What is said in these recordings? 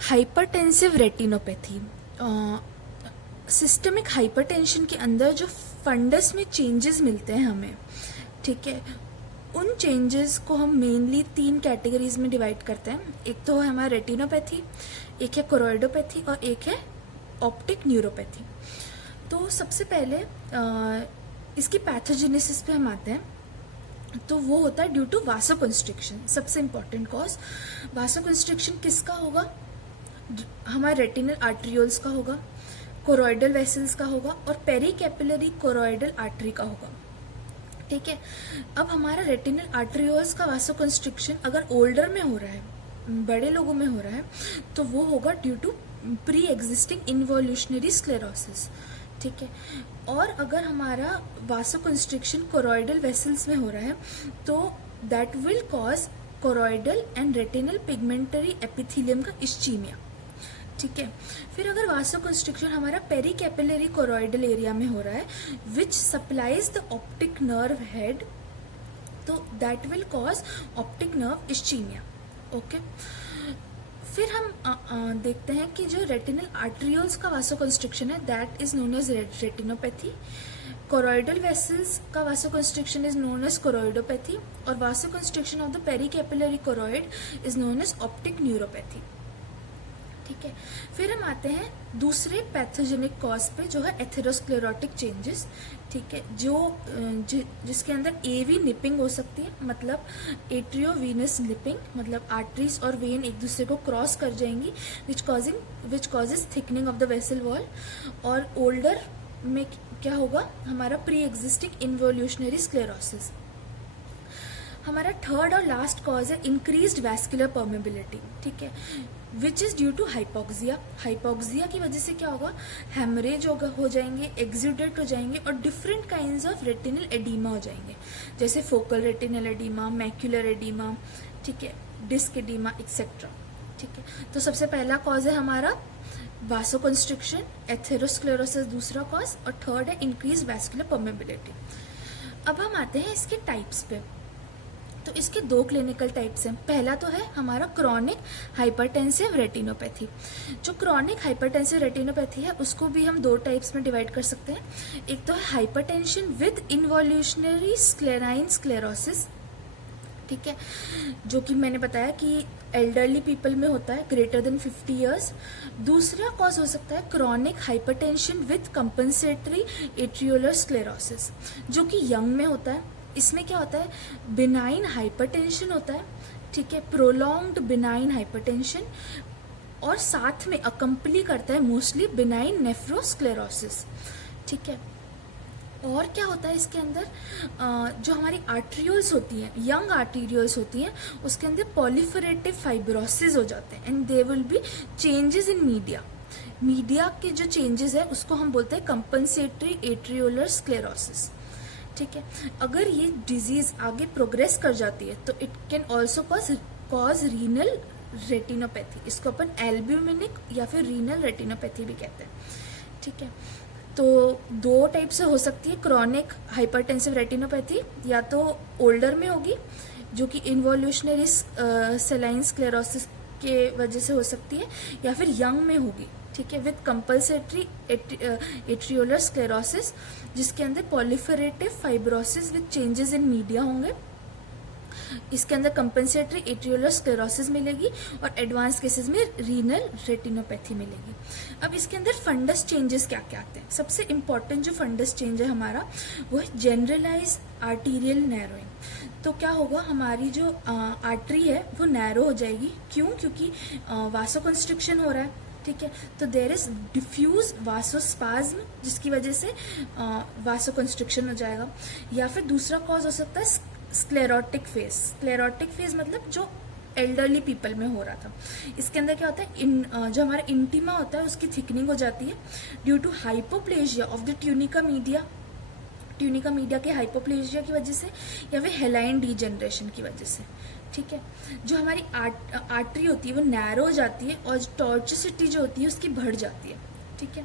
Hypertensive retinopathy, systemic hypertension के अंदर जो फंडस में चेंजेस मिलते हैं हमें, ठीक है, उन चेंजेस को हम मेनली 3 कैटेगरीज में डिवाइड करते हैं। एक तो है हमारा रेटिनोपैथी, एक है कोरोइडोपैथी और एक है ऑप्टिक न्यूरोपैथी। तो सबसे पहले इसकी पैथोजेनेसिस पे हम आते हैं। तो वो होता है ड्यू टू वासोकंस्ट्रिक्शन। सबसे इंपॉर्टेंट कॉज वासोकंस्ट्रिक्शन किसका होगा? हमारे रेटिनल आर्ट्रियोल्स का होगा, कोरोइडल वेसल्स का होगा और पेरिकैपिलरी कोरोइडल आर्टरी का होगा। ठीक है, अब हमारा रेटिनल आर्ट्रियोल्स का वासोकंस्ट्रिक्शन अगर ओल्डर में हो रहा है, बड़े लोगों में हो रहा है, तो वो होगा due to pre existing involutionary sclerosis. ठीक है, और अगर हमारा वासोकंस्ट्रिक्शन कोरोइडल वेसल्स में हो रहा है तो that will cause choroidal and retinal pigmentary epithelium का इस्चीमिया। ठीक है, फिर अगर वासोकंस्ट्रिक्शन हमारा पेरिकैपिलरी कोरोइडल एरिया में हो रहा है which supplies the optic nerve head, तो that will cause optic nerve ischaemia. Okay, फिर हम देखते हैं कि जो रेटिनल आर्ट्रियोल्स का वासोकंस्ट्रिक्शन है that is known as retinopathy, choroidal vessels का vasoconstriction is known as choroidopathy और vasoconstriction of the pericapillary choroid is known as optic neuropathy. ठीक है, फिर हम आते हैं दूसरे पैथोजेनिक कॉज पे जो है एथेरोस्क्लेरोटिक चेंजेस। ठीक है, जिसके अंदर एवी निपिंग हो सकती है, मतलब एट्रियोवीनस निपिंग, मतलब आर्टरीज और वेन एक दूसरे को क्रॉस कर जाएंगी which causes thickening of the vessel wall. और ओल्डर में क्या होगा? हमारा प्री एग्जिस्टिंग इन्वोल्यूशनरी स्क्लेरोसिस। हमारा थर्ड और लास्ट कॉज है इंक्रीज्ड वैस्कुलर परमेबिलिटी। ठीक है, which is due to hypoxia. Hypoxia की वजह से क्या होगा? हेमरेज हो जाएंगे, एक्सुडेट हो जाएंगे और different kinds of retinal oedema हो जाएंगे, जैसे focal retinal oedema, macular oedema, ठीक है, डिस्क एडीमा एक्सेट्रा। ठीक है, तो सबसे पहला कॉज है हमारा वासोकंस्ट्रिक्शन, एथेरोस्क्लेरोसिस दूसरा कॉज, और थर्ड है इंक्रीज वैस्कुलर परमेबिलिटी। अब हम आते हैं इसके टाइप्स पे। तो इसके 2 क्लिनिकल टाइप्स हैं। पहला तो है हमारा क्रॉनिक हाइपरटेंसिव रेटिनोपैथी। जो क्रॉनिक हाइपरटेंसिव रेटिनोपैथी है उसको भी हम 2 टाइप्स में डिवाइड कर सकते हैं। एक तो है हाइपरटेंशन विद इन्वोल्यूशनरी स्क्लेराइन स्क्लेरोसिस, ठीक है, जो कि मैंने बताया कि एल्डरली पीपल में होता है ग्रेटर देन 50 ईयर्स। दूसरा कॉज हो सकता है chronic hypertension with compensatory arteriolar sclerosis, जो कि यंग में होता है। इसमें क्या होता है? बिनाइन हाइपरटेंशन होता है, ठीक है, प्रोलॉन्ग्ड बिनाइन हाइपरटेंशन, और साथ में अकम्पनी करता है मोस्टली बिनाइन नेफ्रोस्क्लेरोसिस। ठीक है, और क्या होता है इसके अंदर? जो हमारी आर्टरियोल्स होती हैं, यंग आर्टरियोल्स होती हैं, उसके अंदर पॉलीफरेटिव फाइब्रोसिस हो जाते हैं and they will be changes in media के जो चेंजेस है उसको हम बोलते हैं कंपनसेटरी एट्रियोलर स्क्लेरोसिस। ठीक है, अगर ये डिजीज आगे प्रोग्रेस कर जाती है तो it can also cause renal retinopathy. इसको अपन एल्ब्यूमिनिक या फिर रीनल रेटिनोपैथी भी कहते हैं। ठीक है, तो 2 टाइप से हो सकती है क्रॉनिक हाइपरटेंसिव रेटिनोपैथी, या तो ओल्डर में होगी जो कि इन्वोल्यूशनरी सेलाइन स्क्लेरोसिस के वजह से हो सकती है, या फिर यंग में होगी, ठीक है, विद कंपल्सरी एट्रियोलर स्क्लेरोसिस, जिसके अंदर proliferative fibrosis with changes in media होंगे। इसके अंदर कंपनसेटरी एट्रियोलर स्क्लेरोसिस मिलेगी और एडवांस केसेस में रीनल रेटिनोपैथी मिलेगी। अब इसके अंदर फंडस चेंजेस क्या क्या आते हैं? सबसे इंपॉर्टेंट जो फंडस चेंज है हमारा वो है जनरलाइज आर्टीरियल नैरोइंग। तो क्या होगा? हमारी जो आर्टरी है वो नैरो हो जाएगी। क्यों? क्योंकि वासोकंस्ट्रिक्शन हो रहा है। ठीक है, तो देर इज डिफ्यूज वासोस्पाज्म, जिसकी वजह से वासोकंस्ट्रिक्शन हो जाएगा। या फिर दूसरा कॉज हो सकता है स्क्लेरोटिक फेज। स्क्लेरोटिक फेज मतलब जो एल्डरली पीपल में हो रहा था। इसके अंदर क्या होता है? जो हमारा इंटीमा होता है उसकी थिकनिंग हो जाती है due to hypoplasia of the tunica media के हाइपोप्लेजिया की वजह से, या फिर हेलाइन डीजेनरेशन की वजह से। ठीक है, जो हमारी आर्टरी होती है वो नैरो हो जाती है और टॉर्चोसिटी जो होती है उसकी बढ़ जाती है। ठीक है,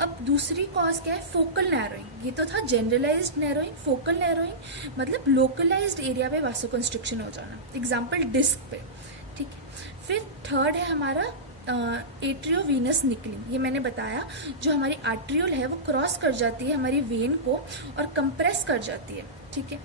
अब दूसरी कॉज क्या है? Focal narrowing. ये तो था जनरलाइज्ड नैरोइंग। फोकल नैरोइंग मतलब लोकलाइज्ड एरिया पे वासोकंस्ट्रिक्शन हो जाना, एग्जाम्पल डिस्क पे। ठीक है, फिर थर्ड है हमारा एट्रियोवीनस निकलिंग, ये मैंने बताया, जो हमारी आर्ट्रियोल है वो क्रॉस कर जाती है हमारी वेन को और कंप्रेस कर जाती है, ठीक है,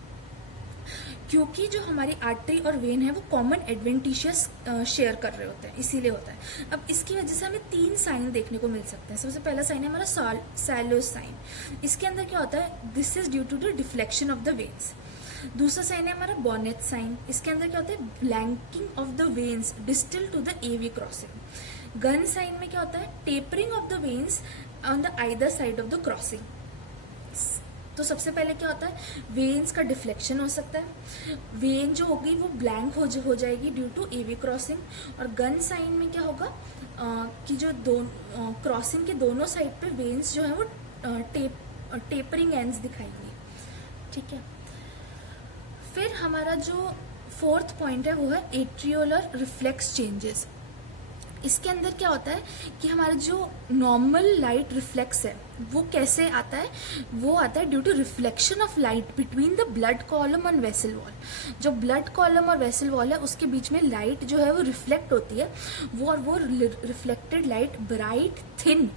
क्योंकि जो हमारी आर्टरी और वेन है वो कॉमन एडवेंटिशियस शेयर कर रहे होते हैं, इसीलिए होता है। अब इसकी वजह से हमें 3 साइन देखने को मिल सकते हैं। सबसे पहला साइन है हमारा सैलोस साइन, इसके अंदर क्या होता है, this is due to the deflection of the veins. दूसरा साइन है हमारा बॉनेट साइन, इसके अंदर क्या होता है, blanking of the veins distal to the AV crossing. Gun sign में क्या होता है, tapering of the veins on the either side of the crossing. तो सबसे पहले क्या होता है, वेन्स का डिफ्लेक्शन हो सकता है, वेन जो होगी वो ब्लैंक हो जाएगी ड्यू टू एवी क्रॉसिंग। और गन साइन में क्या होगा कि जो क्रॉसिंग के दोनों साइड पे वेन्स जो है वो टेपरिंग एंड्स दिखाएंगी, ठीक है। फिर हमारा जो 4th पॉइंट है वो है एट्रियोलर रिफ्लेक्स चेंजेस। इसके अंदर क्या होता है कि हमारा जो नॉर्मल लाइट रिफ्लेक्स है वो कैसे आता है, वो आता है due to reflection of light between the blood column and vessel wall. जो ब्लड कॉलम और वेसल वॉल है उसके बीच में लाइट जो है वो रिफ्लेक्ट होती है, वो reflected light bright thin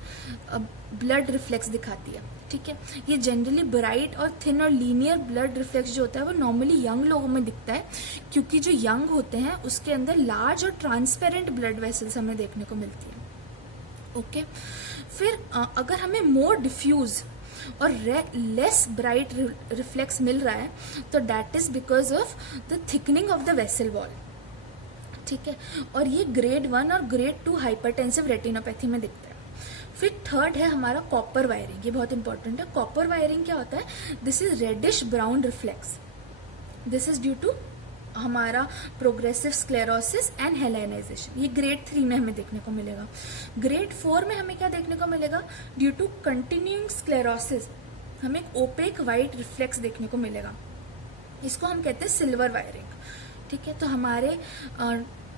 blood reflex दिखाती है, ठीक है। ये जनरली ब्राइट और थिन और लीनियर ब्लड रिफ्लेक्स जो होता है वो नॉर्मली यंग लोगों में दिखता है, क्योंकि जो यंग होते हैं उसके अंदर लार्ज और ट्रांसपेरेंट ब्लड वेसल्स हमें देखने को मिलती है, ओके। फिर अगर हमें मोर डिफ्यूज और लेस ब्राइट रिफ्लेक्स मिल रहा है तो that is because of the thickening of the vessel wall, ठीक है। और ये ग्रेड 1 और ग्रेड 2 हाइपरटेंसिव रेटिनोपैथी में दिखता है। फिर 3rd है हमारा कॉपर वायरिंग, ये बहुत इंपॉर्टेंट है। कॉपर वायरिंग क्या होता है, this is reddish brown reflex, this is due to हमारा प्रोग्रेसिव स्क्लेरोसिस एंड हेलेनाइजेशन। ये ग्रेड 3 में हमें देखने को मिलेगा। ग्रेड 4 में हमें क्या देखने को मिलेगा, ड्यू टू कंटिन्यूइंग स्क्लेरोसिस हमें ओपेक वाइट रिफ्लेक्स देखने को मिलेगा, इसको हम कहते हैं सिल्वर वायरिंग, ठीक है। तो हमारे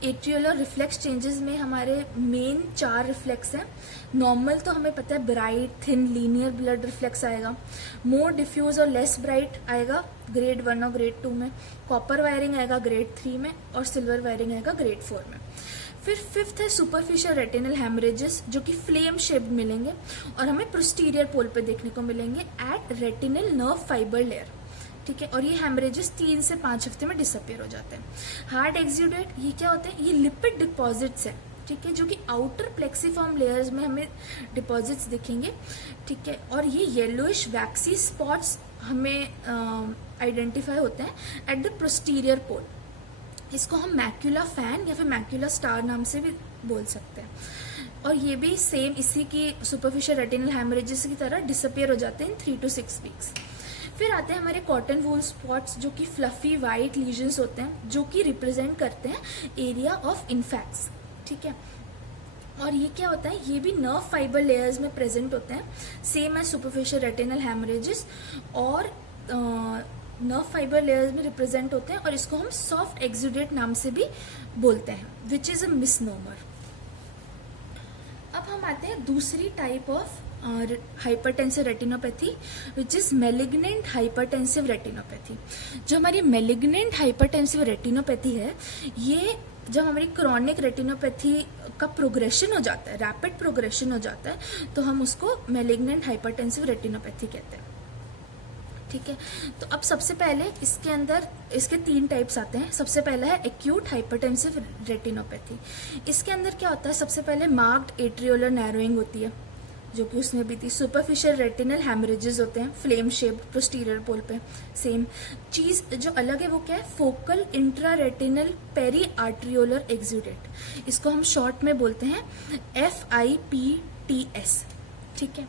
एट्रियोलर रिफ्लेक्स चेंजेस में हमारे मेन 4 रिफ्लेक्स हैं। नॉर्मल तो हमें पता है bright thin linear blood reflex आएगा, मोर डिफ्यूज और लेस ब्राइट आएगा ग्रेड 1 और ग्रेड 2 में, कॉपर वायरिंग आएगा ग्रेड 3 में और सिल्वर वायरिंग आएगा ग्रेड 4 में। फिर 5th है सुपरफिशियल रेटिनल हेमरेजेस, जो कि फ्लेम शेप्ड मिलेंगे और हमें पोस्टीरियर पोल पे देखने को मिलेंगे at retinal nerve fibre layer, ठीक है। और ये हेमरेजेस 3 से 5 हफ्ते में डिसअपियर हो जाते हैं। हार्ड एक्सुडेट, ये क्या होते हैं, ये लिपिड डिपॉजिट्स हैं, ठीक है, जो कि आउटर प्लेक्सीफॉर्म लेयर्स में हमें डिपॉजिट्स दिखेंगे, ठीक है। और ये येलोइश वैक्सी स्पॉट्स हमें आइडेंटिफाई होते हैं एट द पोस्टीरियर पोल। इसको हम मैक्यूला फैन या फिर मैक्यूला स्टार नाम से भी बोल सकते हैं। और ये भी सेम इसी की सुपरफिशियल रेटिनल हेमरेजेस की तरह डिसअपियर हो जाते हैं इन 3 to 6 वीक्स। फिर आते हैं हमारे कॉटन वूल स्पॉट्स, जो कि फ्लफी वाइट लीजन्स होते हैं, जो कि रिप्रेजेंट करते हैं एरिया ऑफ इन्फेक्ट्स, ठीक है। और ये क्या होता है, ये भी नर्व फाइबर लेयर्स में प्रेजेंट होते हैं, same as superficial retinal haemorrhages, और नर्व फाइबर लेयर्स में रिप्रेजेंट होते हैं, और इसको हम सॉफ्ट एक्सुडेट नाम से भी बोलते हैं, विच इज अ मिसनोमर। अब हम आते हैं दूसरी type of hypertensive retinopathy, which is malignant hypertensive retinopathy. जो हमारी मेलिग्नेंट हाइपरटेंसिव रेटिनोपैथी है, ये जब हमारी क्रॉनिक रेटिनोपैथी का प्रोग्रेशन हो जाता है, रैपिड प्रोग्रेशन हो जाता है, तो हम उसको मेलिग्नेंट हाइपरटेंसिव रेटिनोपैथी कहते हैं, ठीक है। तो अब सबसे पहले इसके अंदर इसके 3 टाइप्स आते हैं। सबसे पहला है एक्यूट हाइपरटेंसिव रेटिनोपैथी। इसके अंदर क्या होता है, सबसे पहले मार्क्ड एट्रियोलर नैरोइंग होती है, जो कि उसमें भी थी। सुपरफिशियल रेटिनल हेमरेजेस होते हैं फ्लेम शेप्ड पोस्टीरियर पोल पे। सेम चीज जो अलग है वो क्या है, focal intra retinal peri arteriolar exudate, इसको हम शॉर्ट में बोलते हैं FIPTS, ठीक है।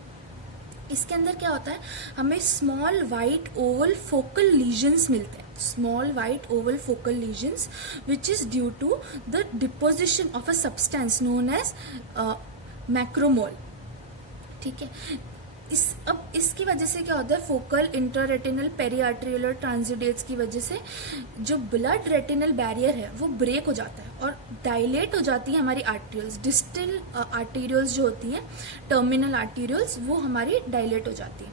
इसके अंदर क्या होता है, हमें small white oval focal lesions मिलते हैं, small white oval focal lesions, which is due to the deposition of a substance known as macromole, ठीक है। अब इसकी वजह से क्या होता है, फोकल इंट्रारेटिनल पेरीआर्ट्रियोलर ट्रांजिडेट्स की वजह से जो ब्लड रेटिनल बैरियर है वो ब्रेक हो जाता है और डायलेट हो जाती है हमारी आर्टेरियल्स। डिस्टल आर्टेरियल्स जो होती हैं, टर्मिनल आर्टेरियल्स, वो हमारी डायलेट हो जाती है।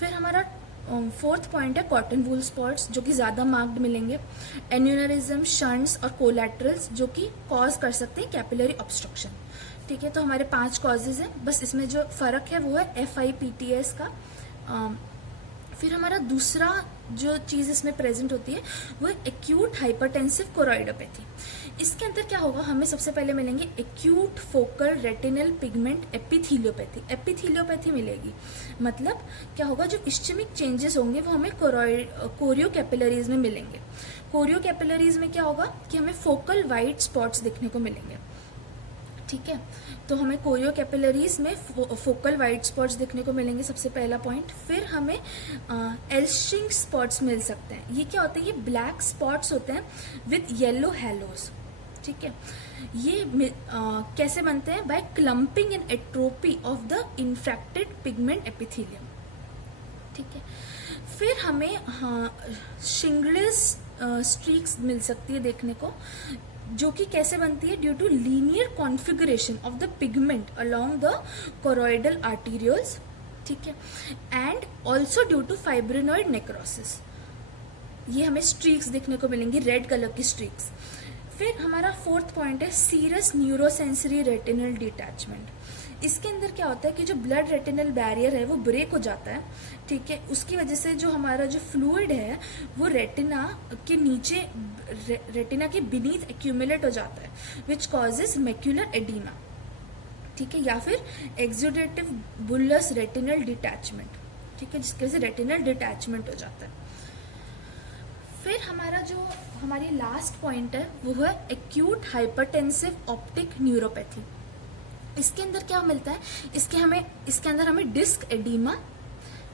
फिर हमारा फोर्थ पॉइंट है कॉटन वूल स्पॉट्स, जो कि ज़्यादा मार्क्ड मिलेंगे, एन्यूरिज्म, शंट्स और कोलैटरल्स, जो कि कॉज कर सकते हैं कैपिलरी ऑब्स्ट्रक्शन। ठीक है, तो हमारे 5 कॉजेज हैं, बस इसमें जो फ़र्क है वो है FIPTS का। फिर हमारा दूसरा जो चीज़ इसमें प्रेजेंट होती है वो है एक्यूट हाइपरटेंसिव कोरोइडोपैथी। इसके अंदर क्या होगा, हमें सबसे पहले मिलेंगे एक्यूट फोकल रेटिनल पिगमेंट एपिथेलियोपैथी। एपिथेलियोपैथी मिलेगी, मतलब क्या होगा, जो इस्चेमिक चेंजेस होंगे वो हमें कोरियो कैपिलरीज में मिलेंगे। कोरियो कैपिलरीज में क्या होगा कि हमें फोकल वाइट स्पॉट्स दिखने को मिलेंगे। ठीक है, तो हमें कोरियो कैपिलरीज में फोकल वाइट स्पॉट्स देखने को मिलेंगे, सबसे पहला पॉइंट। फिर हमें एल्स्ट्रिंग स्पॉट्स मिल सकते हैं। ये क्या होते हैं, ये ब्लैक स्पॉट्स होते हैं विद येलो हैलोज। ठीक है, ये कैसे बनते हैं, by clumping and atrophy of the infected pigment epithelium. ठीक है, फिर हमें शिंगलेस स्ट्रीक्स मिल सकती है देखने को, जो कि कैसे बनती है, due to linear configuration of the pigment along the choroidal arterioles. ठीक है, and also due to fibrinoid necrosis, ये हमें स्ट्रीक्स देखने को मिलेंगी, रेड कलर की स्ट्रीक्स। फिर हमारा फोर्थ पॉइंट है सीरस न्यूरोसेंसरी रेटिनल डिटैचमेंट। इसके अंदर क्या होता है कि जो ब्लड रेटिनल बैरियर है वो ब्रेक हो जाता है। ठीक है, उसकी वजह से जो हमारा जो फ्लूइड है वो रेटिना के नीचे, रेटिना के बीनीथ एक्यूमुलेट हो जाता है, विच कॉजेज मैक्यूलर एडीमा। ठीक है, या फिर एक्सुडेटिव बुलस रेटिनल डिटैचमेंट। ठीक है, जिसकी वजह से रेटिनल डिटैचमेंट हो जाता है। फिर हमारा जो हमारी लास्ट पॉइंट है वो है एक्यूट हाइपरटेंसिव ऑप्टिक न्यूरोपैथी। इसके अंदर क्या मिलता है, इसके अंदर हमें डिस्क एडीमा,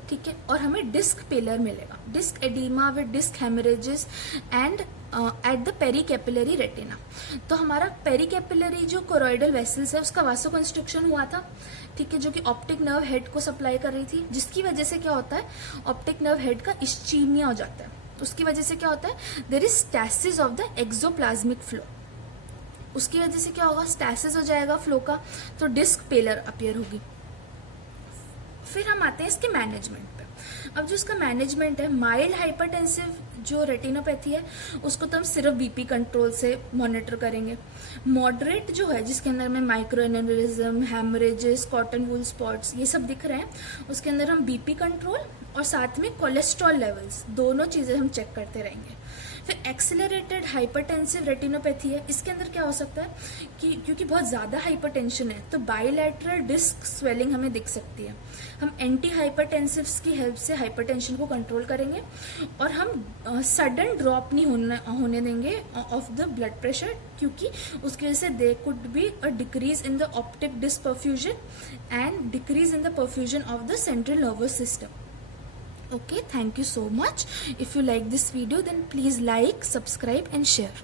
ठीक है, और हमें डिस्क पेलर मिलेगा। Disc oedema with disc haemorrhages and at the pericapillary retina. तो हमारा पेरिकैपिलरी जो कोरोइडल वेसल्स है उसका वासोकंस्ट्रिक्शन हुआ था। ठीक है, जो कि ऑप्टिक नर्व हेड को सप्लाई कर रही थी, जिसकी वजह से क्या होता है, ऑप्टिक नर्व हेड का इस्चीमिया हो जाता है। उसकी वजह से क्या होता है, there is stasis of the axoplasmic flow. उसकी वजह से क्या होगा, स्टैसिस हो जाएगा फ्लो का, तो डिस्क पेलर अपीयर होगी। फिर हम आते हैं इसके मैनेजमेंट पे। अब जो इसका मैनेजमेंट है, माइल्ड हाइपरटेंसिव जो रेटिनोपैथी है उसको तो हम सिर्फ बीपी कंट्रोल से मॉनिटर करेंगे। मॉडरेट जो है, जिसके अंदर में micro aneurysm, हैमरेजेस, cotton wool spots ये सब दिख रहे हैं, उसके अंदर हम बीपी कंट्रोल और साथ में कोलेस्ट्रॉल लेवल्स, दोनों चीज़ें हम चेक करते रहेंगे। फिर एक्सेलरेटेड हाइपरटेंसिव रेटिनोपैथी है, इसके अंदर क्या हो सकता है कि क्योंकि बहुत ज़्यादा हाइपरटेंशन है तो बाइलैटरल डिस्क स्वेलिंग हमें दिख सकती है। हम एंटी हाइपरटेंसिव्स की हेल्प से हाइपरटेंशन को कंट्रोल करेंगे और हम सडन ड्रॉप नहीं होने देंगे ऑफ द ब्लड प्रेशर, क्योंकि उसकी वजह से they could be a decrease in the optic disc perfusion and decrease in the perfusion of the central nervous system. Okay, thank you so much. If you like this video, then please like, subscribe and share.